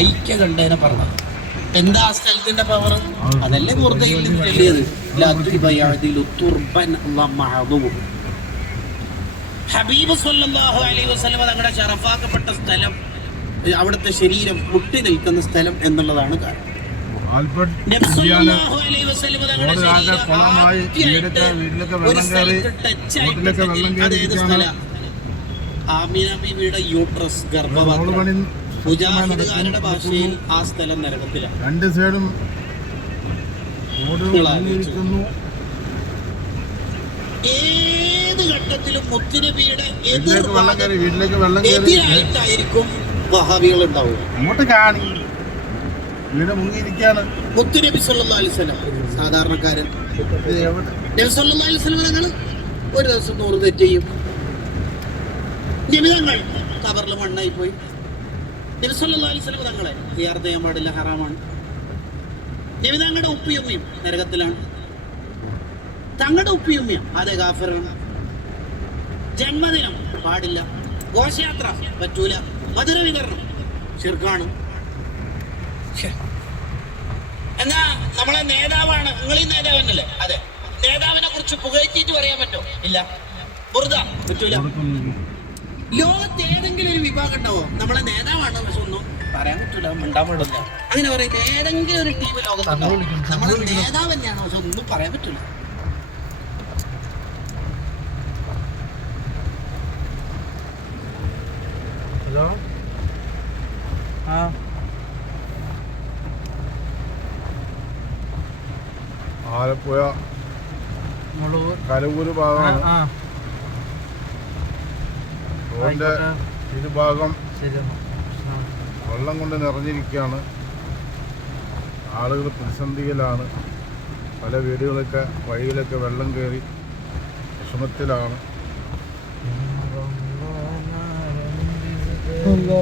ഐക്യ കണ്ടേനെ പറഞ്ഞത്. എന്താ ആ സ്ഥലത്തിന്റെ പവർ അതല്ലേ മുർദയിൽ നിന്ന് ചൊല്ലിയത് ഹബീബ് സല്ലല്ലാഹു അലൈഹി വസല്ലം തങ്ങളുടെ ശറഫാക്കപ്പെട്ട സ്ഥലം അവിടുത്തെ ശരീരം മുട്ടി നിൽക്കുന്ന സ്ഥലം എന്നുള്ളതാണ് കാരണം. ആൽബർട്ട് നബി ഇന്ത്യാന അലൈഹി വസല്ലം തങ്ങളുടെ റോഡ് ആകെ ശരീരം കുളമായി ആദ്യമായിട്ട് വീടൊക്കെ വീട്ടിലൊക്കെ ഒരു വെള്ളം കയറി സ്ഥലത്ത് touch ആയിട്ട് റോഡിലൊക്കെ വെള്ളം ഉണ്ടെങ്കിൽ അത് ഏത് കയറിയിരിക്കുകയാണ്. സ്ഥലാ? ആമീന ബീവിയുടെ യൂട്രസ് ഗർഭപാത്രം മുജാഹിദുകാരുടെ ഭാഷയിൽ ആ സ്ഥലം നരകത്തിലാണ് രണ്ട് സൈഡും ഏത് ഘട്ടത്തിലും മുത്തുനബിയുടെ എതിരായിട്ടായിരിക്കും വഹാബികൾ ഉണ്ടാവുക അങ്ങോട്ട് കാണി മുത്തുനബി വസല്ലം സാധാരണക്കാരൻ. നബി ഒരു ദിവസം നൂറ് തെറ്റ് ചെയ്യും. നബി കവറിൽ മണ്ണായി പോയി വസല്ലം തങ്ങളെ സിയാറത്ത് ചെയ്യാൻ പാടില്ല ഹറാമാണ്. നബി തങ്ങളുടെ ഉപ്പിയുമ്മയും നരകത്തിലാണ്. തങ്ങളുടെ ഉപ്പിയുമ്മയും അതെ ഗാഫറാണ് ജന്മദിനം പാടില്ല ഘോഷയാത്ര പറ്റൂല മധുര വിതരണം ചെറുക്കാണ്. എന്നാ നമ്മളെ നേതാവാണ് നിങ്ങൾ ഈ നേതാവനല്ലേ അതെ. നേതാവിനെ കുറിച്ച് പുകഴ്ത്തിയിട്ട് പറയാൻ പറ്റോ? ഇല്ല. വെറുതെ. പറ്റൂല. ലോകത്ത് വിഭാഗം ഉണ്ടാവോ നമ്മളെ നേതാവാണ് പക്ഷെ ഒന്നും പറയാൻ പറ്റൂല മിണ്ടാൻ പാടില്ല. അങ്ങനെ പറയുന്ന ഏതെങ്കിലും ഒരു ടീം ലോകത്തുണ്ടാവും നമ്മളെ നേതാവ് തന്നെയാണ് പക്ഷെ ഒന്നും പറയാൻ പറ്റൂല. ഹലോ? ആ. ആലപ്പുഴ ആ ഭാഗമാണ്. ആ റോഡിന്റെ. ഇരുഭാഗം. വെള്ളം കൊണ്ട് നിറഞ്ഞിരിക്കുകയാണ് ആളുകൾ പ്രതിസന്ധിയിലാണ് പല വീടുകളൊക്കെ വഴിയിലൊക്കെ വെള്ളം കയറി വിഷമത്തിലാണ് അല്ലാ.